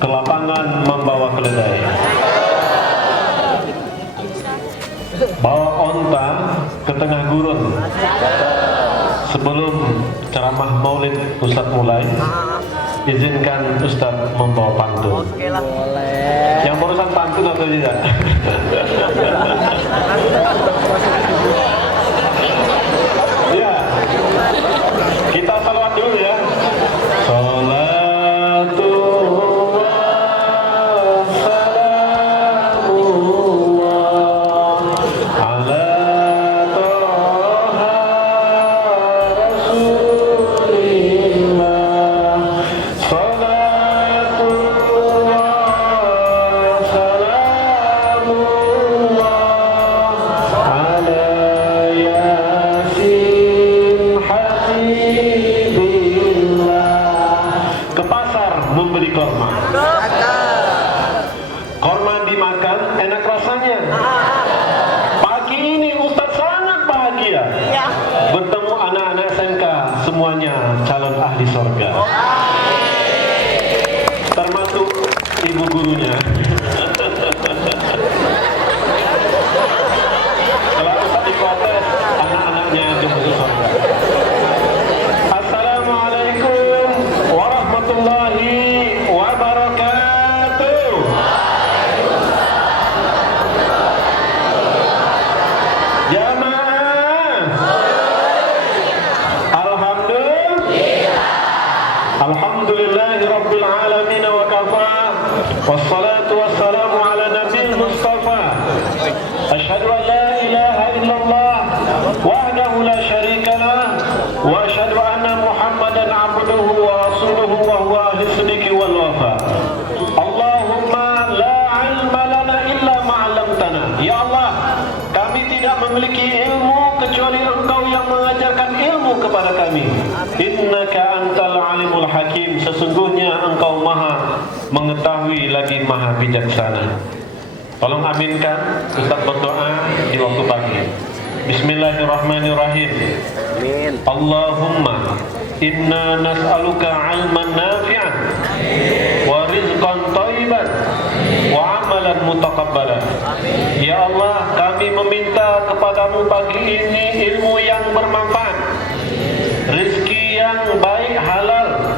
Ke lapangan membawa keledai, bawa onta ke tengah gurun. Sebelum ceramah maulid Ustadz mulai, izinkan Ustadz membawa pantun. Yang barusan pantun atau tidak? Ya, kita salawat dulu ya. Membeli korma. Korma dimakan enak rasanya. Pagi ini Ustadz sangat bahagia bertemu anak-anak SMK, semuanya calon ahli sorga, termasuk ibu gurunya. Kalau Ustadz diprotes, anak-anaknya masuk sorga. Assalamualaikum warahmatullahi wabarakatuh. Jamaah, alhamdulillahi rabbil alamin wa kafa, wassalatu wassalamu ala nabiyil mustafa. Asyhadu an la ilaha illallah wahdahu la syarika lah, wa asyhadu anna Muhammadan abduhu wa rasuluhu wa huwa ahli sidqi wal wafa. Allahumma la ilma lana illa ma 'allamtana. Ya Allah, kami tidak memiliki ilmu kecuali Engkau yang mengajarkan ilmu kepada kami. Innaka antal alimul hakim. Sesungguhnya Engkau maha mengetahui lagi maha bijaksana. Tolong aminkan Ustaz berdoa di waktu pagi. Bismillahirrahmanirrahim. Amin. Allahumma inna nas'aluka 'ilman nafi'an wa rizqan thayyiban wa 'amalan mutaqabbalan. Ya Allah, kami meminta kepadamu pagi ini ilmu yang bermanfaat, rezeki yang baik halal,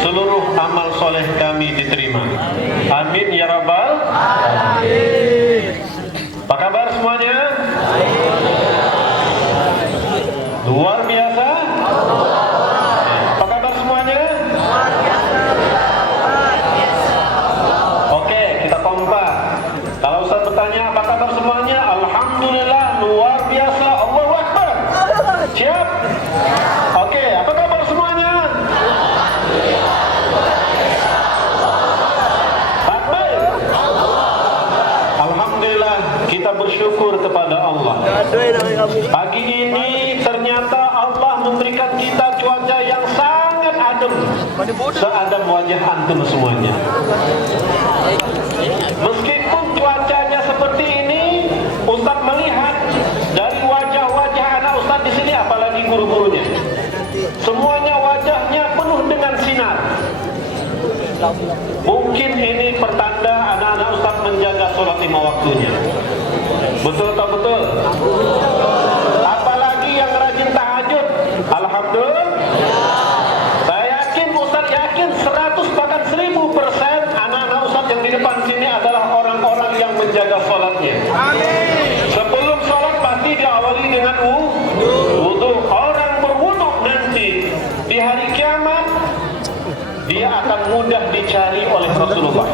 seluruh amal soleh kami diterima. Amin ya rabbal alamin. Apa kabar semuanya? Luar biasa. Apa kabar semuanya? Oke, kita kompak. Kalau Ustaz bertanya apa kabar semuanya? Alhamdulillah, luar biasa. Allahu Akbar. Siap? Oke, apa kabar semuanya? Takbir. Alhamdulillah, kita bersyukur kepada Allah. Pagi ini ternyata Allah memberikan kita cuaca yang sangat adem, seadem wajah antum semuanya. Meskipun cuacanya seperti ini, Ustaz melihat dari wajah-wajah anak Ustaz di sini, apalagi guru-gurunya, semuanya wajahnya penuh dengan sinar. Mungkin ini pertanda anak-anak Ustaz menjaga sholat 5 waktunya. Betul atau betul? Apalagi yang rajin tahajud. Alhamdulillah. Saya yakin, Ustaz yakin 100 bahkan 1000% anak-anak Ustaz yang di depan sini adalah orang-orang yang menjaga sholatnya. Amin. Sebelum sholat pasti diawali dengan wudu. Orang berwudu nanti di hari kiamat dia akan mudah dicari oleh Rasulullah.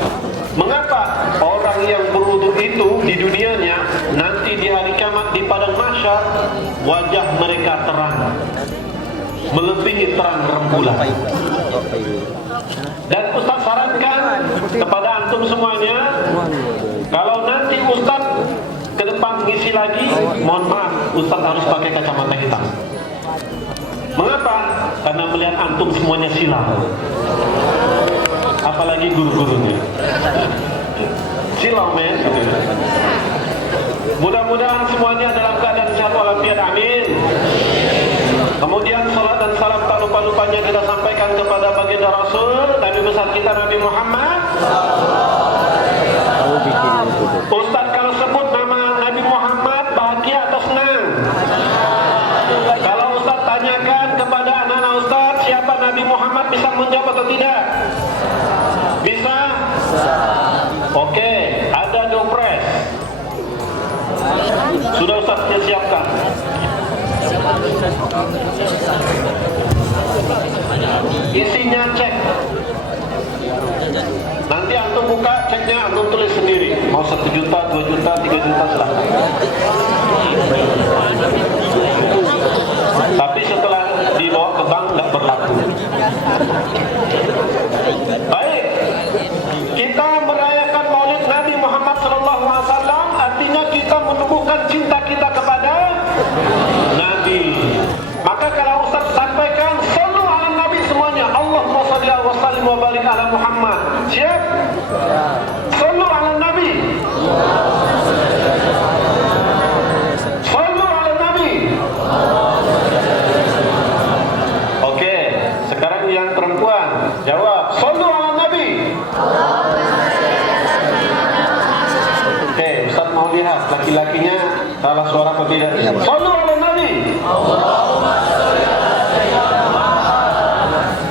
Mengapa? Orang yang berwudu itu di dunianya nanti di hari kiamat di padang mahsyar wajah mereka terang, melebihi terang rembulan. Dan Ustaz sarankan kepada antum semuanya, kalau nanti Ustaz ke depan ngisi lagi, mohon maaf, Ustaz harus pakai kacamata hitam. Mengapa? Karena melihat antum semuanya silau, apalagi guru-gurunya silau, men. Mudah-mudahan semuanya dalam keadaan sehat walafiat, amin. Kemudian salat dan salam tak lupa selupa-lupanya kita sampaikan kepada baginda Rasul, Nabi besar kita Nabi Muhammad. Ustadz kalau sebut nama Nabi Muhammad bahagia atau senang? Kalau Ustadz tanyakan kepada anak-anak Ustadz siapa Nabi Muhammad, bisa menjawab atau tidak? Bisa? Oke, ada dopres. Sudah Ustadz siapkan. Isinya cek. Nanti antum buka ceknya, antum tulis sendiri. Mau 1 juta, 2 juta, 3 juta silahkan. Tapi setelah dibawa ke bank nggak berlaku. Baik, kita merayakan Maulid Nabi Muhammad SAW, artinya kita menumbuhkan cinta kita kepada Nabi. Maka kalau Ustaz sampaikan sallu ala Nabi semuanya, Allahumma shalli wa sallim wa barik ala Muhammad. Siap? Sallu ala Nabi. Sallu ala Nabi. Oke, sekarang yang perempuan jawab sallu ala Nabi. Oke, Ustaz mau lihat laki-lakinya salah suara apa tidak? Sallu ala Nabi.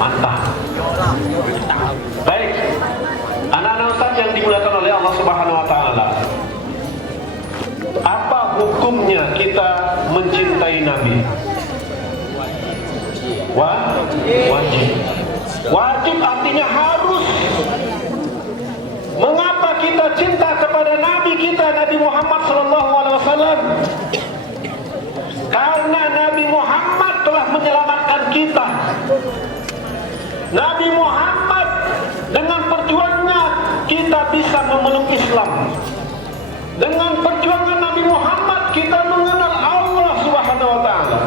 Mantap. Baik, anak-anak Ustaz yang dimuliakan oleh Allah Subhanahu wa taala. Apa hukumnya kita mencintai Nabi? Wajib. Wajib artinya harus. Mengapa kita cinta kepada Nabi kita, Nabi Muhammad SAW? Karena Nabi Muhammad telah menyelamatkan kita. Nabi Muhammad dengan perjuangannya kita bisa memeluk Islam. Dengan perjuangan Nabi Muhammad kita mengenal Allah Subhanahu wa taala.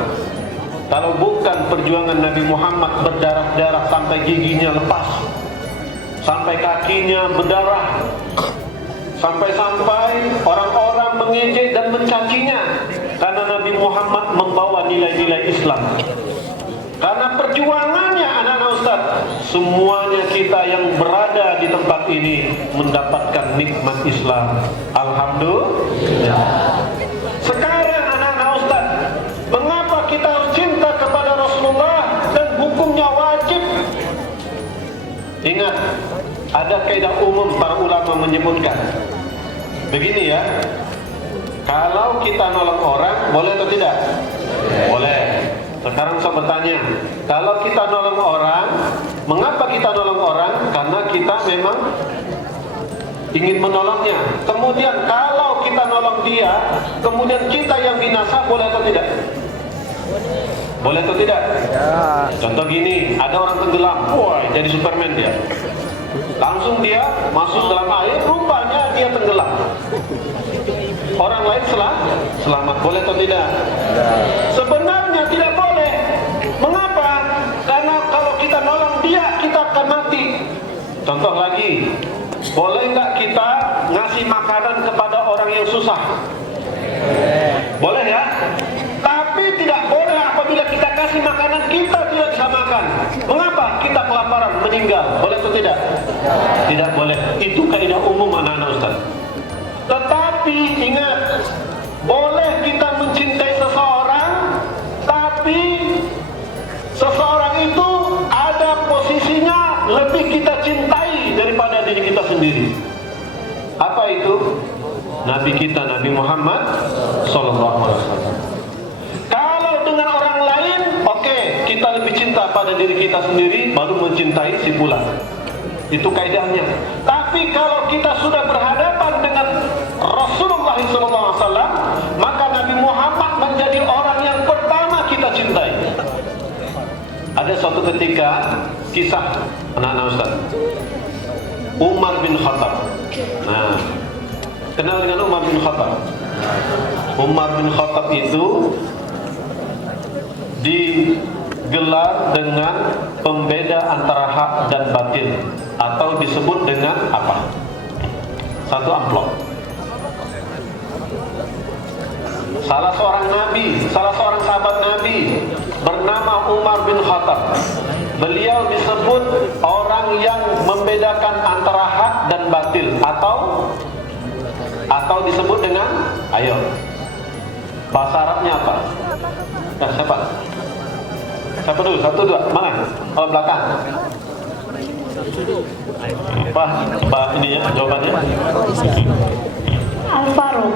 Kalau bukan perjuangan Nabi Muhammad berdarah-darah sampai giginya lepas, sampai kakinya berdarah, sampai-sampai orang-orang mengejek dan mencacinya, karena Nabi Muhammad membawa nilai-nilai Islam. Karena perjuangannya anak-anak Ustaz, semuanya kita yang berada di tempat ini mendapatkan nikmat Islam. Alhamdulillah. Sekarang anak-anak Ustaz, mengapa kita harus cinta kepada Rasulullah dan hukumnya wajib? Ingat, ada kaidah umum para ulama menyebutkan begini ya, kalau kita nolong orang boleh atau tidak? Boleh. Sekarang saya bertanya, kalau kita nolong orang, mengapa kita nolong orang? Karena kita memang ingin menolongnya. Kemudian kalau kita nolong dia, kemudian kita yang binasa, boleh atau tidak? Boleh atau tidak? Ya. Contoh gini, ada orang tenggelam, wah jadi Superman dia. Langsung dia masuk dalam air, rupanya dia tenggelam. Orang lain selamat, boleh atau tidak? Ya. Sebenarnya tidak boleh. Mengapa? Karena kalau kita nolong dia, kita akan mati. Contoh lagi, boleh nggak kita ngasih makanan kepada orang yang susah? Boleh ya? Tapi tidak boleh apabila kita kasih makanan kita tidak bisa makan. Mengapa? Kita kelaparan, meninggal. Boleh atau tidak? Tidak boleh. Itu kaidah umum anak-anak Ustaz. Tetapi ingat, boleh kita mencintai seseorang, tapi seseorang itu ada posisinya lebih kita cintai daripada diri kita sendiri. Apa itu? Nabi kita, Nabi Muhammad SAW. Kalau dengan orang lain, oke, kita lebih cinta pada diri kita sendiri, baru mencintai si fulan. Itu kaidahnya. Tapi kalau kita sudah berhadapan dengan Rasulullah SAW, maka Nabi Muhammad menjadi orang yang pertama kita cintai. Ada suatu ketika kisah anak-anak Ustaz, Umar bin Khattab. Nah, kenal dengan Umar bin Khattab? Umar bin Khattab itu digelar dengan pembeda antara hak dan batil, atau disebut dengan apa? Satu amplop. Salah seorang nabi, salah seorang sahabat Nabi bernama Umar bin Khattab. Beliau disebut orang yang membedakan antara hak dan batil, atau disebut dengan, ayo, bahasa Arabnya apa? Nah, siapa? Siapa dulu? Satu, dua, mana? Oh, belakang. Apa ini ya jawabannya? Al-Faruq.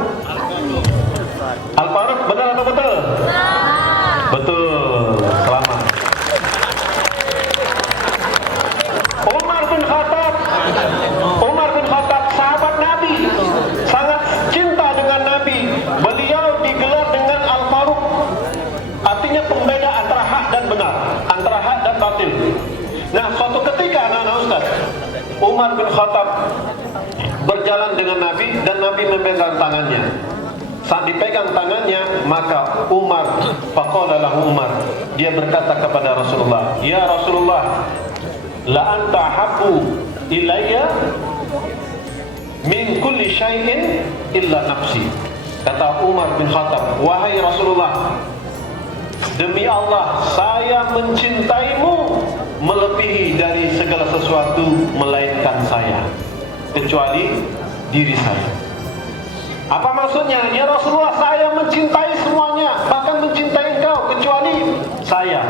Al-Faruq, benar atau betul? Betul. Selamat. Umar bin Khattab, sahabat Nabi, sangat cinta dengan Nabi. Beliau digelar dengan Al-Faruq, artinya pembeda antara hak dan benar, antara hak dan batil. Nah, suatu ketika anak-anak Ustaz, Umar bin Khattab berjalan dengan Nabi dan Nabi memegang tangannya. Saat dipegang tangannya, maka faqala lahu Umar, dia berkata kepada Rasulullah, "Ya Rasulullah, la anta habbu ilayya min kulli syai'in illa nafsi." Kata Umar bin Khattab, "Wahai Rasulullah, demi Allah, saya mencintaimu melebihi dari segala sesuatu melainkan saya, kecuali diri saya." Apa maksudnya? Ya Rasulullah, saya mencintai semuanya, bahkan mencintai engkau, kecuali saya.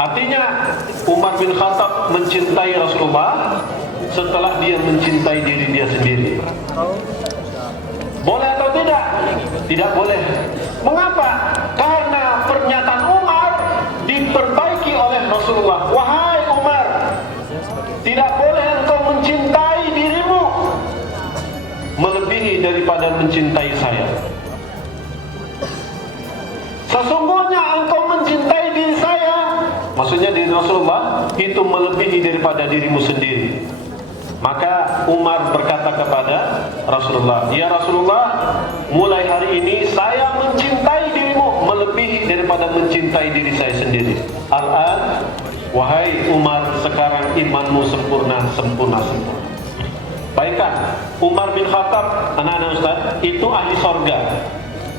Artinya Umar bin Khattab mencintai Rasulullah setelah dia mencintai diri dia sendiri. Boleh atau tidak? Tidak boleh. Mengapa? Karena pernyataan Umar diperbaiki oleh Rasulullah. Wahai Umar, tidak boleh engkau mencintai dirimu melebihi daripada mencintai saya. Sesungguhnya engkau mencintai diri saya, maksudnya diri Rasulullah, itu melebihi daripada dirimu sendiri. Maka Umar berkata kepada Rasulullah, "Ya Rasulullah, mulai hari ini saya mencintai dirimu melebihi daripada mencintai diri saya sendiri. Al-an, wahai Umar, sekarang imanmu sempurna. Baikkan, Umar bin Khattab, anak-anak Ustaz, itu ahli sorga.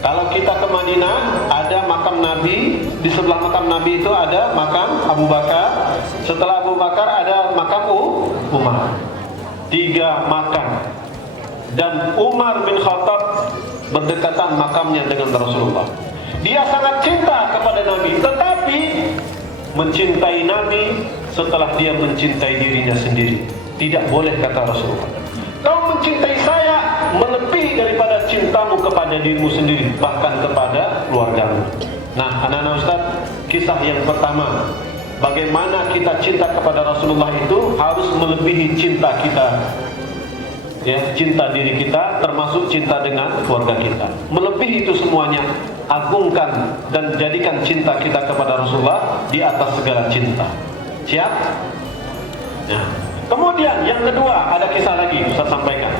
Kalau kita ke Madinah, ada makam Nabi. Di sebelah makam Nabi itu ada makam Abu Bakar. Setelah Abu Bakar ada makam Umar. 3 makam. Dan Umar bin Khattab berdekatan makamnya dengan Rasulullah. Dia sangat cinta kepada Nabi, tetapi mencintai Nabi setelah dia mencintai dirinya sendiri. Tidak boleh, kata Rasulullah. Kau mencintai saya melebihi daripada cintamu kepada dirimu sendiri, bahkan kepada keluargamu. Nah, anak-anak Ustaz, kisah yang pertama, bagaimana kita cinta kepada Rasulullah itu harus melebihi cinta kita, ya, cinta diri kita, termasuk cinta dengan keluarga kita. Melebihi itu semuanya, agungkan dan jadikan cinta kita kepada Rasulullah di atas segala cinta. Siap? Nah, kemudian yang kedua, ada kisah lagi Ustaz sampaikan.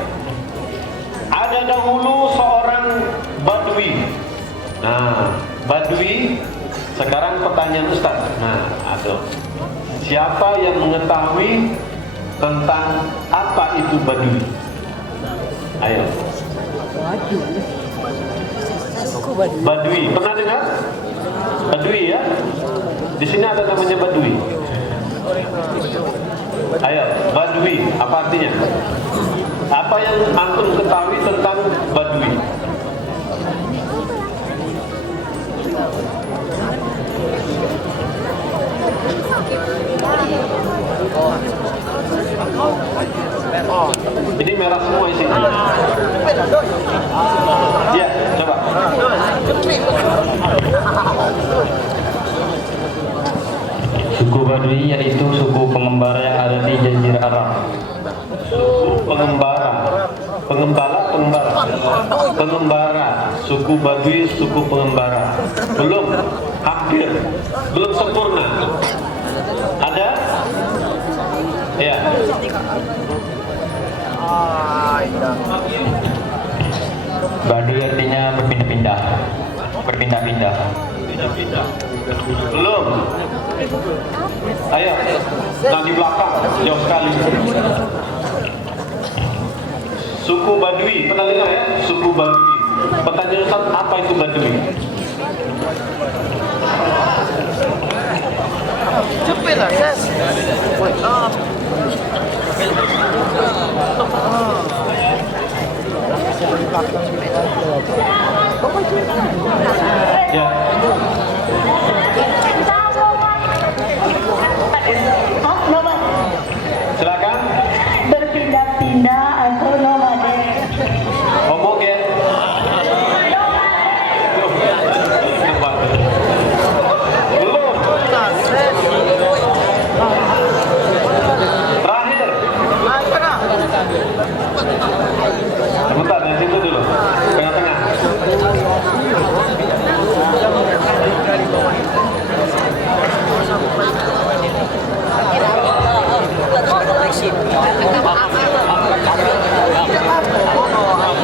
Ada dahulu seorang Badui. Nah, Badui, sekarang pertanyaan Ustaz. Nah, aduh, siapa yang mengetahui tentang apa itu Badui? Ayo. Badui, pernah dengar? Badui ya? Di sini ada namanya Badui. Ayo, Badui, apa artinya? Apa yang antum ketahui tentang Badui? Ini merah semua isinya. Ya, coba. Suku Badui yaitu suku pengembara yang ada di Jazirah Arab. Pengembara, suku Badui, suku pengembara. Belum, hampir, belum sempurna. Ada? Ya. Badui artinya berpindah-pindah. Belum. Ayo, nah di belakang, jauh sekali. Suku Badui, pernah dengar ya? Suku Badui. Pertanyaan Ustaz, apa itu Badui? Cepet lah, Chef. Ya. Silakan. Berpindah-pindah atau nomade. Ngomong ya. Belum. Terakhir. Sebentar, yang situ dulu. Tengah-tengah.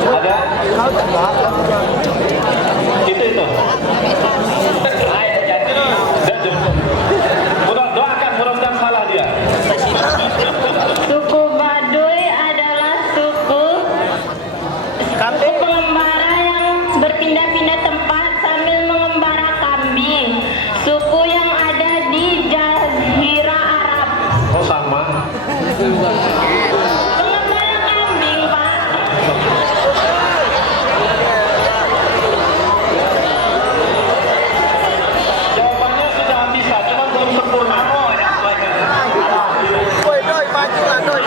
Ada? Itu. Mudah-mudahan salah dia. Suku Baduy adalah suku pengembara yang berpindah-pindah tempat sambil mengembara kambing. Suku yang ada di Jazirah Arab. Oh sama. Pengembara kambing, Pak. Jawabannya sudah bisa, cuma belum sempurna. Doi, maju lah, Doi.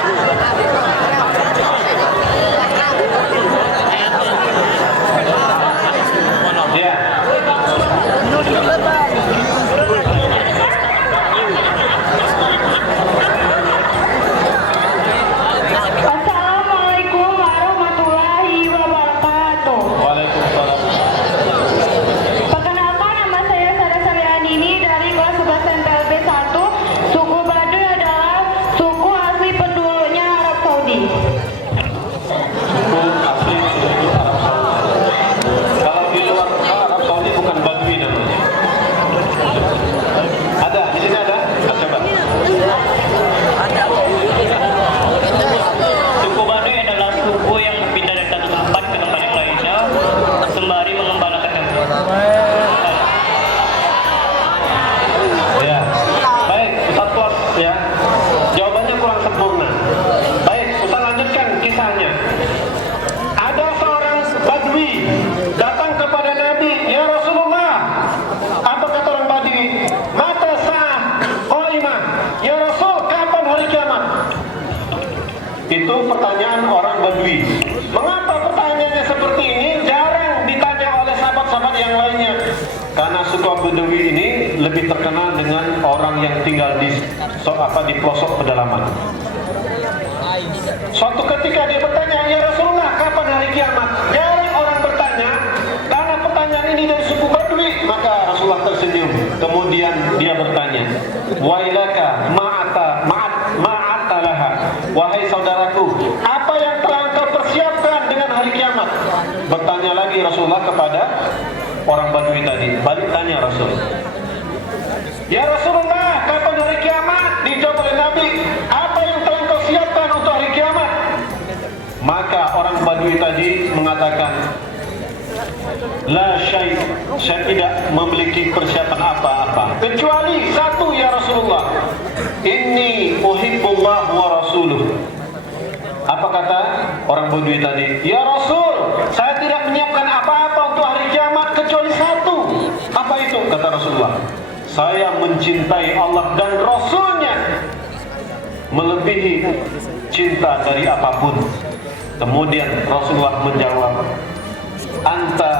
Ya. Assalamualaikum warahmatullahi wabarakatuh. Waalaikumsalam. Perkenalkan, nama saya Sarah Saryandini dari kelas 11 NPLB 1. Suku Baduy adalah suku asli penduduknya Arab Saudi. Suku asli penduduk Arab Saudi. Kalau di luar Arab Saudi bukan Badui namanya. Ada, di sini ada? Coba. Suku Baduy adalah suku yang berpindah dari satu tempat ke tempat yang lainnya sembari mengembalakan kambing. Ya. Baik, Ustaz Kuat ya. Jawabannya kurang sempurna. Baik, Ustaz lanjutkan kisahnya. Ada seorang Badui datang kepada Nabi, "Ya Rasulullah." Apa kata orang Badui? "Mata sa'ah qaimah." "Ya Rasul, kapan hari kiamat?" Itu pertanyaan orang Badui. Mengapa pertanyaannya seperti ini jarang ditanya oleh sahabat-sahabat yang lainnya? Karena suku Badui ini lebih terkenal dengan orang yang tinggal di pelosok pedalaman. Suatu ketika dia bertanya, "Ya Rasulullah, kapan hari kiamat?" Jarang orang bertanya, karena pertanyaan ini dari suku Badui. Maka Rasulullah tersenyum. Kemudian dia bertanya, "Wailaka ma'atalaha." Wahai saudaraku, apa yang telah engkau persiapkan dengan hari kiamat? Bertanya lagi Rasulullah kepada orang Badui tadi. Balik tanya Rasul. "Ya Rasulullah, kapan hari kiamat?" Dijawab oleh Nabi, "Apa yang telah engkau siapkan untuk hari kiamat?" Maka orang Badui tadi mengatakan, "La syai', saya tidak memiliki persiapan apa-apa kecuali satu ya Rasulullah. Inni uhibbullah wa rasuluh." Apa kata orang Badui tadi? "Ya Rasul, saya tidak menyiapkan apa-apa untuk hari kiamat kecuali satu." Apa itu? Kata Rasulullah, "Saya mencintai Allah dan Rasulnya melebihi cinta dari apapun." Kemudian Rasulullah menjawab, "Anta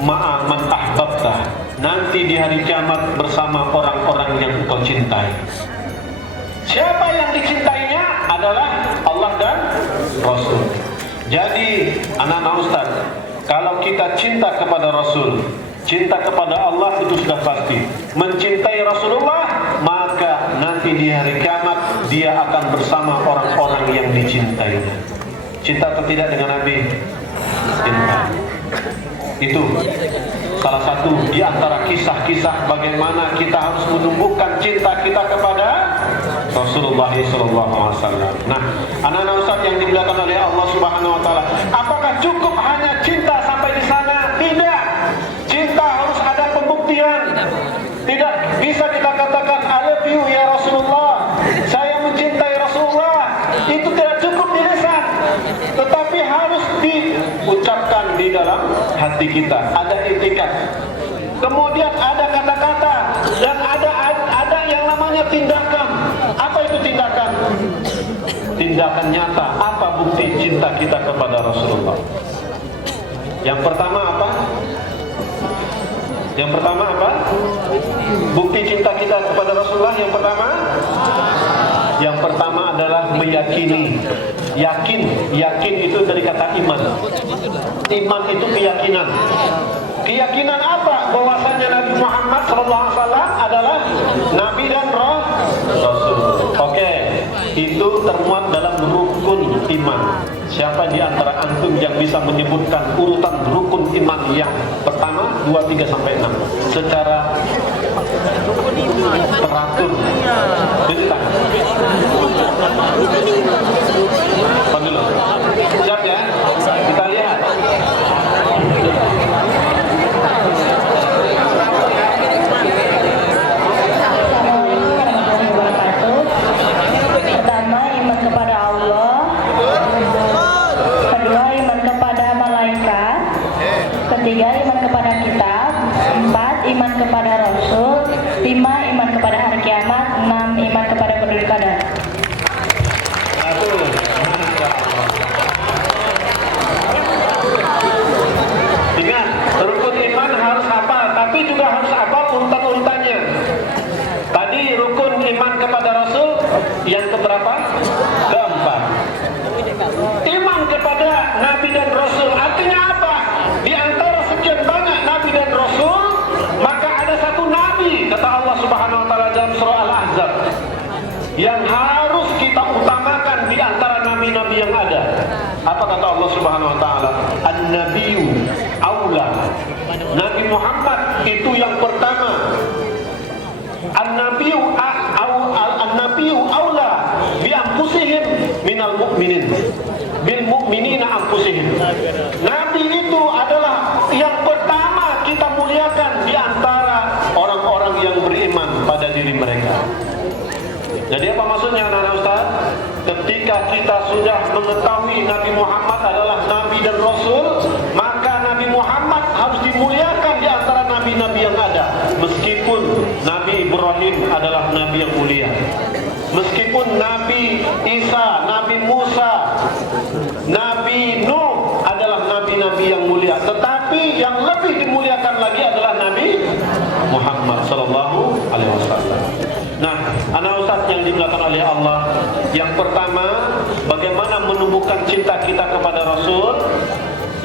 ma'a man ahbabta." Nanti di hari kiamat bersama orang-orang yang kau cintai. Siapa yang dicintainya adalah Allah dan Rasul. Jadi anak-anak Ustaz, kalau kita cinta kepada Rasul, cinta kepada Allah itu sudah pasti. Mencintai Rasulullah, maka nanti di hari kiamat dia akan bersama orang-orang yang dicintainya. Cinta atau tidak dengan Nabi? Cinta. Itu salah satu di antara kisah-kisah bagaimana kita harus menumbuhkan cinta kita kepada Rasulullah SAW. Nah, anak-anak Ustaz yang dimuliakan oleh Allah Subhanahu Wa Taala, apakah cukup hanya cinta sampai di sana? Tidak. Cinta harus ada pembuktian. Tidak bisa kita katakan I love nabiyyu ya Rasulullah, saya mencintai Rasulullah, itu tidak cukup di lisan, tetapi harus diucapkan di dalam hati kita, ada etikat. Kemudian ada kata-kata dan ada yang namanya tindakan. Apa itu tindakan? Tindakan nyata. Apa bukti cinta kita kepada Rasulullah? Yang pertama apa? Yang pertama apa? Bukti cinta kita kepada Rasulullah yang pertama? Yang pertama adalah meyakini. Yakin itu dari kata iman. Iman itu keyakinan. Keyakinan apa? Bahwasanya Nabi Muhammad SAW adalah Nabi dan Rasul. Oke, itu termuat dalam rukun iman. Siapa di antara antum yang bisa menyebutkan urutan rukun iman yang pertama, 2, 3 sampai 6 secara teratur? Tunjukkan. Apa dulu? Siap ya? Kita lihat. Pertama, iman kepada Allah. Kedua, iman kepada malaikat. Ketiga, iman kepada kitab. 4, iman kepada Rasul. 5, iman kepada hari kiamat. 6, iman kepada qadar qadar. Ingat, rukun iman harus hafal, tapi juga harus hafal urutan-urutannya. Tadi rukun iman kepada Rasul yang keberapa? Keempat. Iman kepada Nabi dan Rasul artinya apa? Di antara sekian banyak Nabi dan Rasul, maka ada satu Nabi, kata Allah Subhanahu Wa Taala dalam surah Al-Ahzab, yang harus kita utamakan di antara nabi-nabi yang ada. Apa kata Allah Subhanahu Wa Taala? An-Nabiyyu aula. Nabi Muhammad itu yang pertama. An-Nabiyyu aula bi anfusihim minal mu'minin. Bil mu'minina anfusihim. Nabi itu adalah yang pertama kita muliakan di antara orang-orang yang beriman pada diri mereka. Jadi apa maksudnya anak-anak Ustaz? Ketika kita sudah mengetahui Nabi Muhammad adalah Nabi dan Rasul, maka Nabi Muhammad harus dimuliakan di antara nabi-nabi yang ada. Meskipun Nabi Ibrahim adalah Nabi yang mulia, meskipun Nabi Isa, Nabi Musa, Nabi Nuh adalah nabi-nabi yang mulia, tetapi yang lebih dimuliakan lagi adalah Nabi Muhammad Sallallahu Alaihi Wasallam. Nah, anak Ustaz yang dimuliakan oleh Allah, yang pertama, bagaimana menumbuhkan cinta kita kepada Rasul,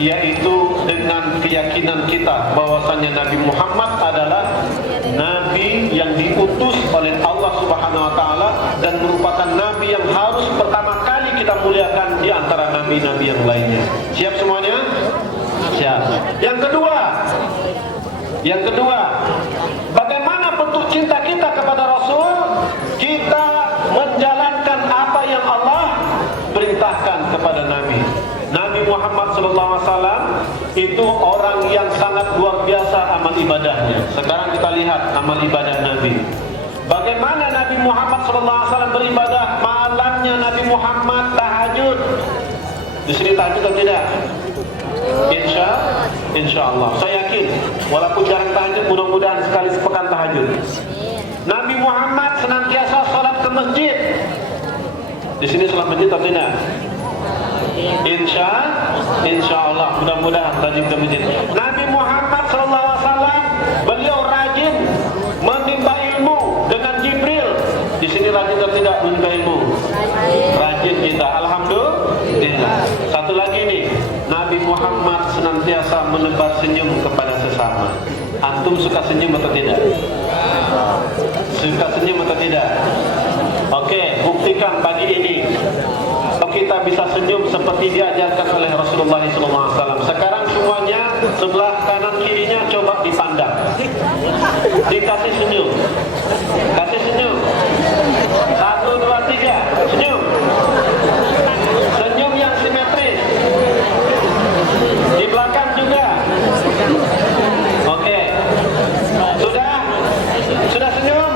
yaitu dengan keyakinan kita bahwasanya Nabi Muhammad adalah Nabi yang diutus oleh Allah Subhanahu Wa Taala dan merupakan Nabi yang harus pertama kali kita muliakan di antara nabi-nabi yang lainnya. Siap semuanya? Siap. Yang kedua, bagaimana bentuk cinta kita kepada Rasul? Kita menjalankan apa yang Allah perintahkan kepada Nabi. Nabi Muhammad SAW itu orang yang sangat luar biasa amal ibadahnya. Sekarang kita lihat amal ibadah Nabi. Bagaimana Nabi Muhammad SAW beribadah? Malamnya Nabi Muhammad tahajud. Di sini tahajud atau tidak? Insya Allah. Saya yakin, walaupun jarang tahajud, mudah-mudahan sekali sepekan tahajud. Nabi Muhammad senantiasa sholat ke masjid. Di sini sholat masjid atau tidak? Insya Allah, mudah-mudahan rajin ke masjid. Nabi Muhammad SAW beliau rajin menimba ilmu dengan Jibril. Di sini rajin atau tidak menimba ilmu? Rajin kita, alhamdulillah. Satu lagi nih, Nabi Muhammad senantiasa menebar senyum kepada sesama. Antum suka senyum atau tidak? Suka senyum atau tidak? Oke, buktikan pagi ini. Kita bisa senyum seperti diajarkan oleh Rasulullah SAW. Sekarang semuanya sebelah kanan kirinya coba dipandang. Dikasih senyum. Kasih senyum. 1, 2, 3. Senyum. Senyum yang simetris. Di belakang juga. Oke. Sudah senyum?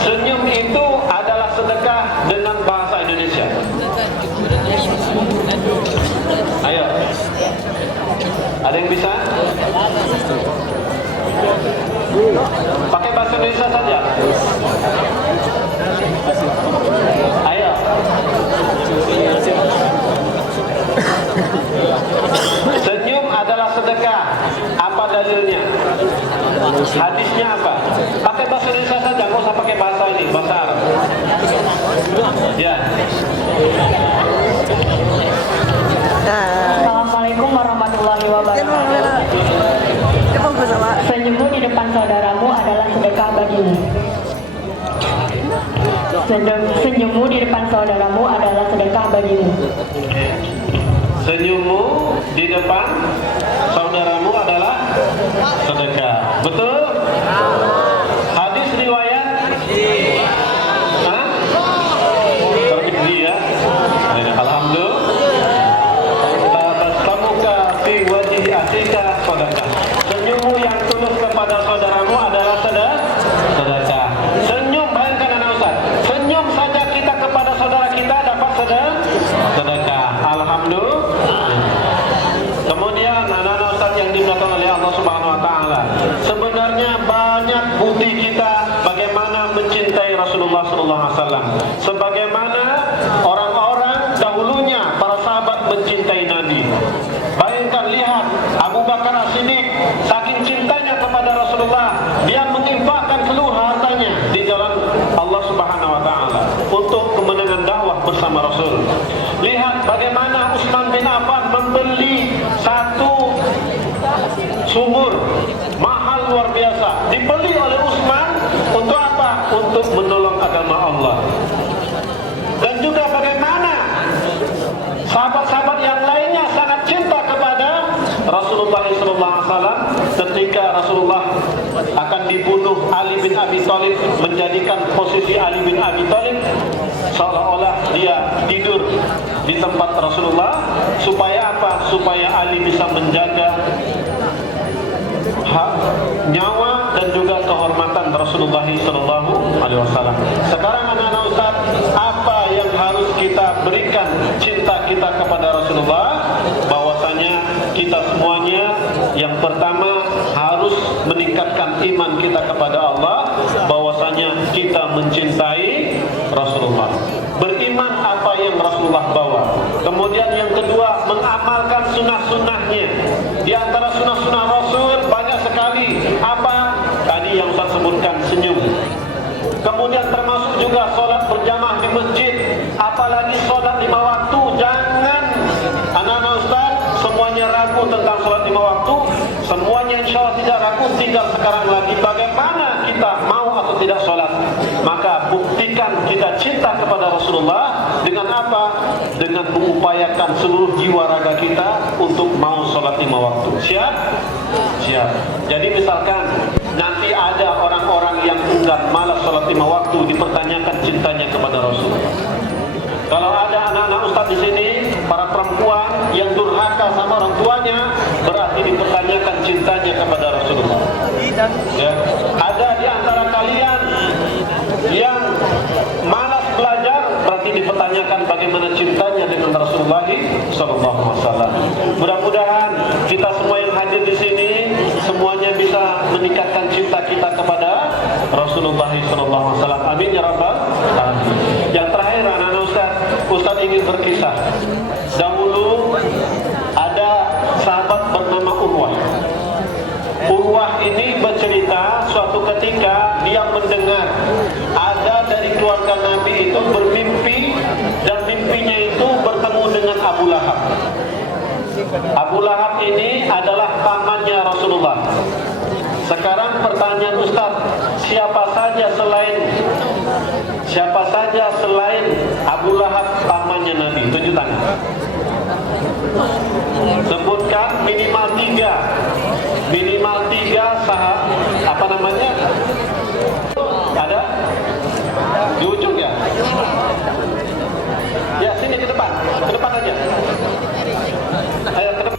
Senyum itu adalah sedekah dengan bahasa Indonesia. Ayo. Ada yang bisa? Pakai bahasa Indonesia saja. Ayo. Senyum adalah sedekah. Apa dalilnya? Hadisnya apa? Pakai bahasa Indonesia saja, nggak usah pakai bahasa ini, bahasa Arab. Ya. Assalamualaikum warahmatullahi wabarakatuh. Senyummu di depan saudaramu adalah sedekah bagimu. Senyummu di depan saudaramu adalah sedekah bagimu. Senyummu di depan saudaramu adalah sedekah. Betul? Hadis riwayat? Hah? Terjadi ya? Alhamdulillah. Tabasamuka fi wajhi akhika sedekah. Senyummu yang tulus kepada saudaramu adalah sedekah. Senyum, bayangkan anak Ustaz. Senyum saja kita kepada saudara kita dapat sedekah. Alhamdulillah. Kemudian anak-anak Ustaz yang dimuliakan oleh Allah Subhanahu wa taala. Sebenarnya banyak bukti kita bagaimana mencintai Rasulullah sallallahu alaihi wasallam. Sebagaimana orang-orang dahulunya para sahabat mencintai Nabi. Bayangkan, lihat Abu Bakar As-Siddiq, saking cintanya kepada Rasulullah, dia menginfakkan seluruh hartanya di jalan Allah Subhanahu wa taala untuk kemenangan dakwah bersama Rasul. Lihat bagaimana Utsman bin Affan membeli satu sumur mahal luar biasa, dibeli oleh Utsman untuk apa? Untuk menolong agama Allah. Dan juga bagaimana sahabat-sahabat yang lainnya sangat cinta kepada Rasulullah SAW ketika Rasulullah akan dibunuh, Ali bin Abi Thalib menjadikan posisi Ali bin Abi Thalib seolah-olah dia tidur di tempat Rasulullah. Supaya apa? Supaya Ali bisa menjaga hak, nyawa dan juga kehormatan Rasulullah SAW. Sekarang anak-anak Ustaz, apa yang harus kita berikan cinta kita kepada Rasulullah? Bahwasanya kita semuanya yang pertama harus meningkatkan iman kita kepada Allah, bahwasanya kita mencintai Rasulullah, beriman apa yang Rasulullah bawa. Kemudian yang kedua, mengamalkan sunnah-sunnahnya. Di antara sunnah-sunnah Rasul banyak sekali. Apa? Tadi yang Ustaz sebutkan, senyum. Kemudian termasuk juga sholat berjamaah di masjid. Apalagi sholat 5 waktu. Jangan anak-anak Ustaz semuanya ragu tentang sholat 5 waktu. Semuanya insya Allah tidak ragu. Tinggal sekarang lagi bagaimana kita mau atau tidak sholat. Maka buktikan kita cinta kepada Rasulullah dengan apa? Dengan mengupayakan seluruh jiwa raga kita untuk mau sholat 5 waktu. Siap? Siap. Jadi misalkan nanti ada orang-orang yang enggan malas sholat 5 waktu, dipertanyakan cintanya kepada Rasul. Kalau ada anak-anak Ustaz di sini, para perempuan yang durhaka sama orang tuanya, berarti dipertanyakan cintanya kepada Rasulullah. Ya. Ada di antara kalian yang malas belajar, berarti dipertanyakan bagaimana cintanya dengan Rasulullah SAW. Mudah-mudahan kita semua yang hadir di sini semuanya bisa meningkatkan cinta kita kepada Rasulullah SAW. Amin ya rabbal alamin. Yang terakhir anak-anak Ustaz ingin berkisah. Dahulu ada sahabat bernama Urwah. Urwah ini bercerita suatu ketika dia mendengar ada dari keluarga Nabi itu bermimpi, dan mimpinya itu bertemu dengan Abu Lahab. Abu Lahab ini adalah pamannya Rasulullah. Sekarang pertanyaan Ustaz, siapa saja selain Abu Lahab pamannya Nabi? Tunjuk tangan. Sebutkan minimal 3 sahabat, apa namanya? Ada? Di ujung ya? Ya, sini ke depan aja. Ayo ke depan.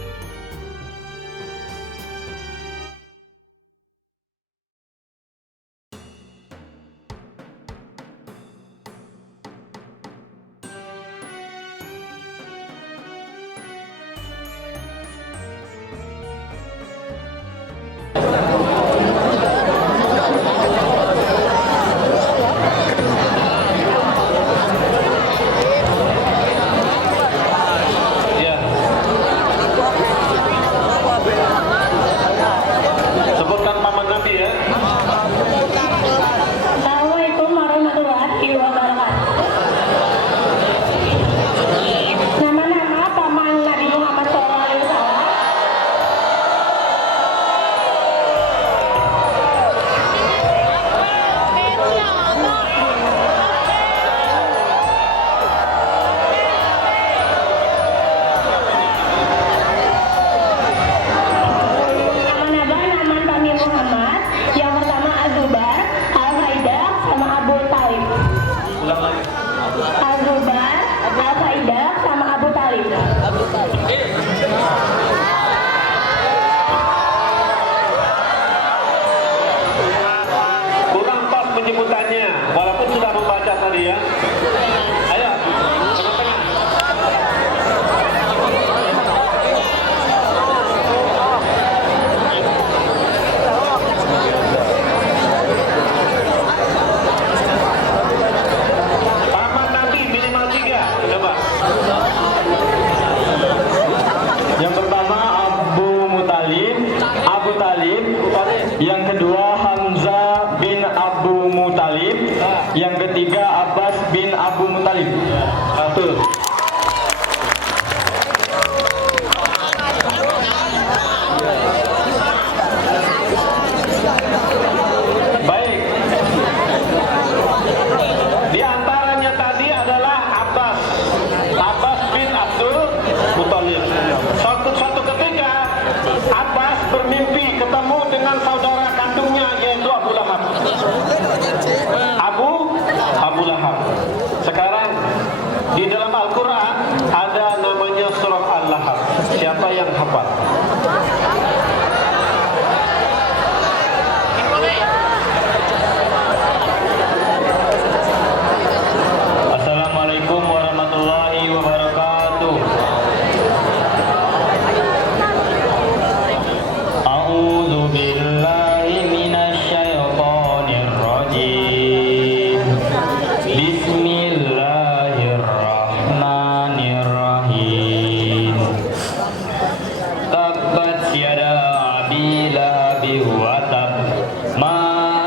sebutannya, walaupun sudah membaca tadi ya. Ayo, tengah-tengah. Paman Nabi minimal 3, coba. Yang pertama Abu Talib. Yang kedua Hamzah bin Abu Muthalib. Yang ketiga Abbas bin Abu Muthalib. Satu. Baik. Di antaranya tadi adalah Abbas bin Abdul Muthalib. Suatu ketika Abbas bermimpi ketemu dengan saudara kandungnya yaitu Abu Lahab. Abu Lahab. Sekarang di dalam Al-Quran ada namanya surah Al-Lahab. Siapa yang hafal? Assalamualaikum warahmatullahi wabarakatuh. A'udzu billahi minasy syaithanir rajim. Bismillahirrahmanirrahim. Tabbat yada abi lahabin wa tab. Ma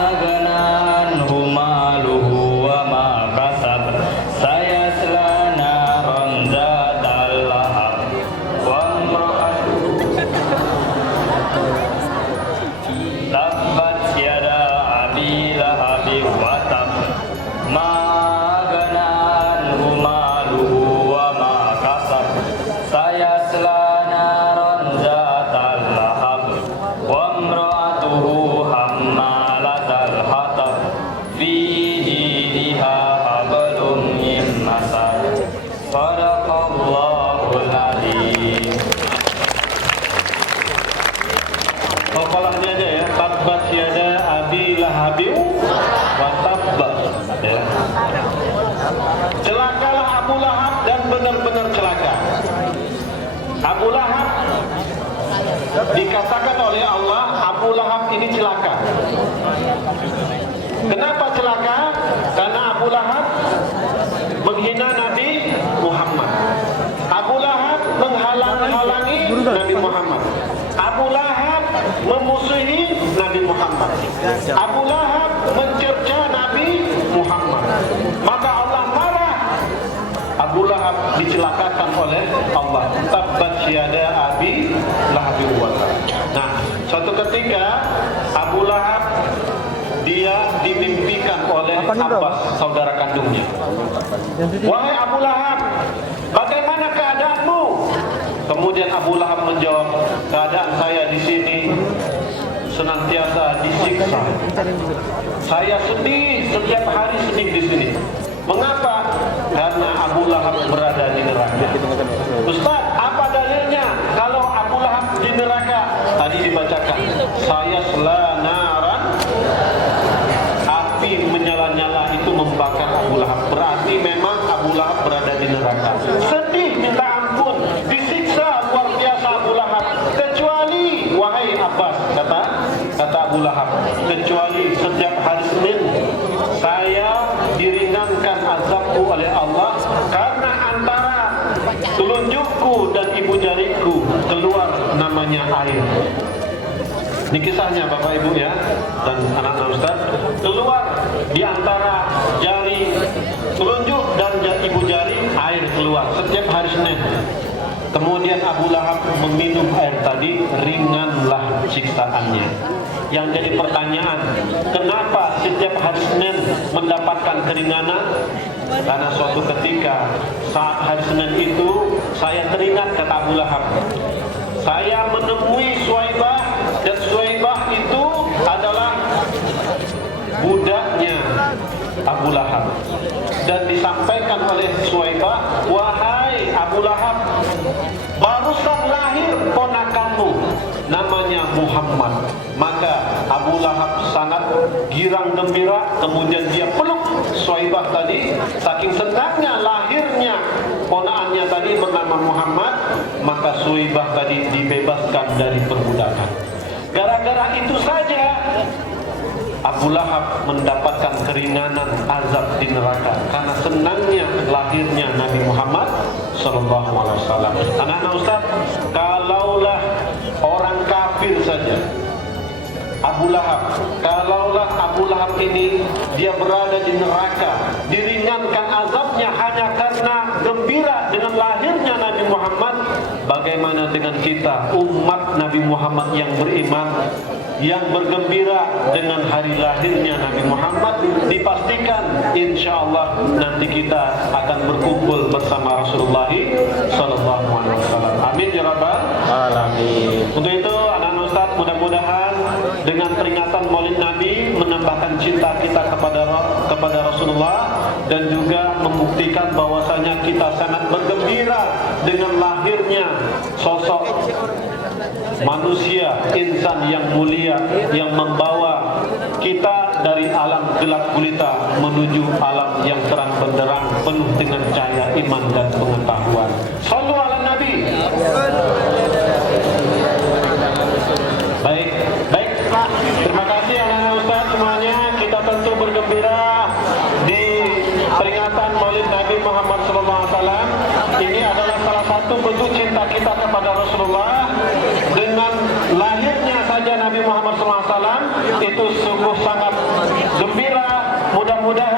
aghna anhu maluhu wa ma kasab. Sayasla naran zatal lahab. Wa imra'atuhu tabbat yada abi lahabin wa tab. Ma aghna anhu maluhu wa ma kasab. Sayasla naran zatal lahab. Wa imra'atuhu hammalatal hatab. Fi jidha hablum min masad. Shadaqallahul adzim. Hafalan dia aja ya. Tabbat yada abi lahabin wa tabba. Ya. Celakalah Abu Lahab dan benar-benar celaka. Abu Lahab dikatakan oleh Allah, Abu Lahab ini celaka. Kenapa celaka? Karena Abu Lahab menghina Nabi Muhammad. Abu Lahab menghalang-halangi Nabi Muhammad. Abu Lahab memusuhi Nabi Muhammad. Abu Lahab mencerca Nabi Muhammad. Maka Allah marah. Abu Lahab dicelakakan oleh Allah. Tabbat yada abi lahabin wa tab. Nah, suatu ketika Abu Lahab dia dimimpikan oleh Abbas, saudara kandungnya. Wahai Abu Lahab, bagaimana keadaanmu? Kemudian Abu Lahab menjawab, keadaan saya di sini senantiasa disiksa. Saya sedih, setiap hari sedih di sini. Mengapa? Karena Abu Lahab berada di neraka. Ustaz, apa dalilnya kalau Abu Lahab di neraka? Tadi dibacakan, saya selanaran, api menyala-nyala itu membakar Abu Lahab. Berarti memang Abu Lahab berada di neraka. Sedih, minta ampun, disiksa luar biasa Abu Lahab. Kecuali, wahai Abbas, kata Abu Lahab, kecuali setiap hari Senin saya diringankan azabku oleh Allah karena antara telunjukku dan ibu jariku keluar namanya air. Ini kisahnya Bapak Ibu ya dan anak-anak Ustaz. Keluar di antara jari telunjuk dan ibu jari air keluar setiap hari Senin. Kemudian Abu Lahab meminum air tadi, ringanlah siksaannya. Yang jadi pertanyaan, kenapa setiap hari Senin mendapatkan keringanan? Karena suatu ketika saat hari Senin itu saya teringat, kata Abu Lahab, saya menemui Suwaibah, dan Suwaibah itu adalah budaknya Abu Lahab. Dan disampaikan oleh Suwaibah, wahai Abu Lahab, barusan lahir ponakanmu namanya Muhammad. Maka Abu Lahab sangat girang gembira, kemudian dia peluk Suwaibah tadi, saking senangnya lahirnya ponaannya tadi bernama Muhammad, maka Suwaibah tadi dibebaskan dari perbudakan. Gara-gara itu saja Abu Lahab mendapatkan keringanan azab di neraka karena senangnya lahirnya Nabi Muhammad sallallahu alaihi wasallam. Anak-anak Ustaz, kalaulah orang kafir saja Abu Lahab, kalaulah Abu Lahab ini dia berada di neraka, diringankan azabnya hanya karena gembira dengan lahirnya Nabi Muhammad, bagaimana dengan kita umat Nabi Muhammad yang beriman, yang bergembira dengan hari lahirnya Nabi Muhammad? Dipastikan insya Allah nanti kita akan berkumpul bersama Rasulullah sallallahu alaihi wasallam. Amin ya rabbal alamin. Untuk itu anak-anak Ustaz, mudah-mudahan dengan peringatan Maulid Nabi menambahkan cinta kita kepada Rasulullah dan juga membuktikan bahwasanya kita sangat bergembira dengan lahirnya sosok manusia, insan yang mulia yang membawa kita dari alam gelap gulita menuju alam yang terang benderang penuh dengan cahaya iman dan pengetahuan. Shallu ala Nabi. Baik. Terima kasih anak-anak Ustaz semuanya. Kita tentu bergembira di peringatan Maulid Nabi Muhammad SAW. Ini adalah salah satu bentuk cinta kita kepada Rasulullah. Dengan lahirnya saja Nabi Muhammad SAW itu sungguh sangat gembira. Mudah-mudahan